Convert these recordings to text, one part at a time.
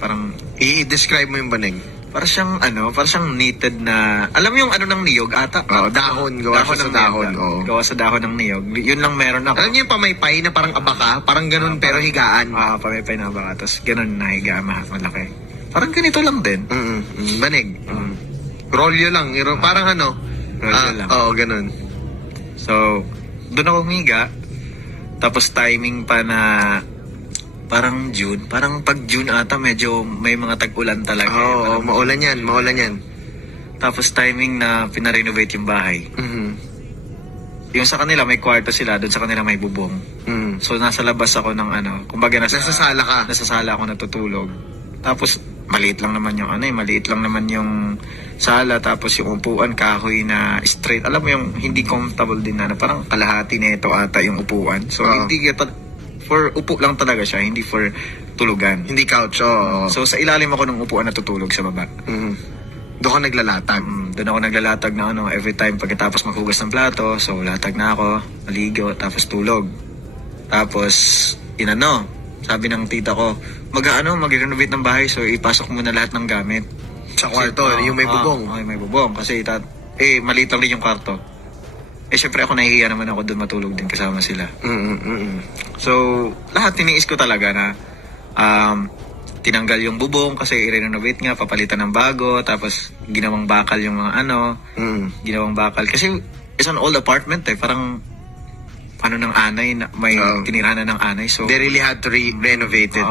Parang, I-describe mo yung banig. parang siyang parang siyang knitted na, alam mo yung ano ng niyog ata? Dahon, gawa siya sa ng dahon. niyog, Oo. gawa sa dahon ng niyog. Yun lang meron ako. Alam niyo yung pamaypay na parang abaka? Parang ganun pero higaan. Pamipay na ba? Tapos ganun na higa, malaki. Parang ganito lang din. Banig. Rolyo lang. Parang ano? Rolyo lang. Oo, ganun. So, doon ako humiga. Tapos timing pa na parang June. Parang pag June ata medyo may mga tag-ulan talaga. Oo, maulan yan. Tapos timing na pinarenovate yung bahay. Yung sa kanila may kwarto sila, doon sa kanila may bubong. So nasa labas ako ng kumbaga Nasa sala ka. Nasa sala ako natutulog. Tapos maliit lang naman yung sala, tapos yung upuan kahoy na straight. Alam mo yung hindi comfortable din na parang kalahati nito ata yung upuan. So hindi for upo lang talaga siya, hindi for tulugan. Hindi couch, oo. So sa ilalim ako ng upuan natutulog sa baba. Doon ka naglalatag. Doon ako naglalatag na every time pagkatapos maghugas ng plato. So latag na ako, maligo, tapos tulog. Tapos sabi ng tita ko, mag-renovate ng bahay, so ipasok mo na lahat ng gamit Sa kwarto, yung may bubong. May bubong. Kasi maliit lang din yung kwarto. Syempre ako nahihiya naman ako doon matulog din kasama sila. So, lahat tiniis ko talaga na tinanggal yung bubong kasi i-renovate nga, papalitan ng bago, tapos ginawang bakal yung mga ginawang bakal. Kasi it's an old apartment parang ng anay, may tinirahan na ng anay. So, they really had to renovate it.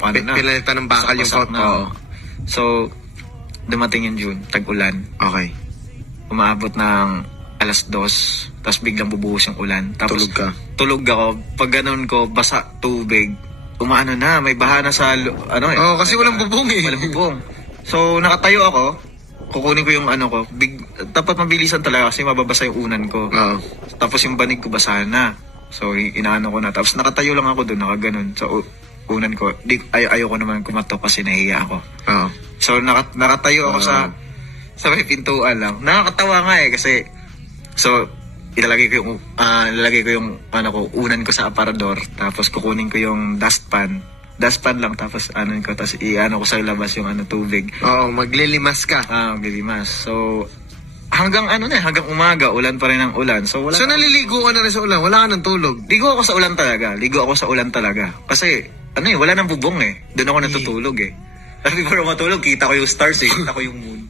Pinalitan ng bakal yung kwarto. So, dumating yung June, tag-ulan. Okay. Umaabot ng 2:00, tapos biglang bubuhos yung ulan. Tapos, Tulog ka? Tulog ako. Pag ganun ko, basa tubig. May baha na sa, kasi walang bubong eh. Walang bubong. So, nakatayo ako. Kukunin ko yung ko. Dapat mabilisan talaga kasi mababasa yung unan ko. Tapos yung banig ko basa na. So, inaano ko na. Tapos nakatayo lang ako doon, nakaganon. So, unan ko. Ayoko naman kumatok kasi nahiya ako. So, nakatayo ako sa may pintuan lang. Nakakatawa nga kasi, so, ilalagay ko yung unan ko sa aparador, tapos kukunin ko yung dustpan lang, tapos ko, tapos ko sa labas yung tubig. Maglilimas ka. Maglilimas. So, hanggang hanggang umaga, ulan pa rin ang ulan. So, naliligo ka na rin sa ulan? Wala ka ng tulog? Ligo ako sa ulan talaga. Kasi, wala nang bubong Doon ako natutulog Before ako matulog, kita ko yung stars kita ko yung moon.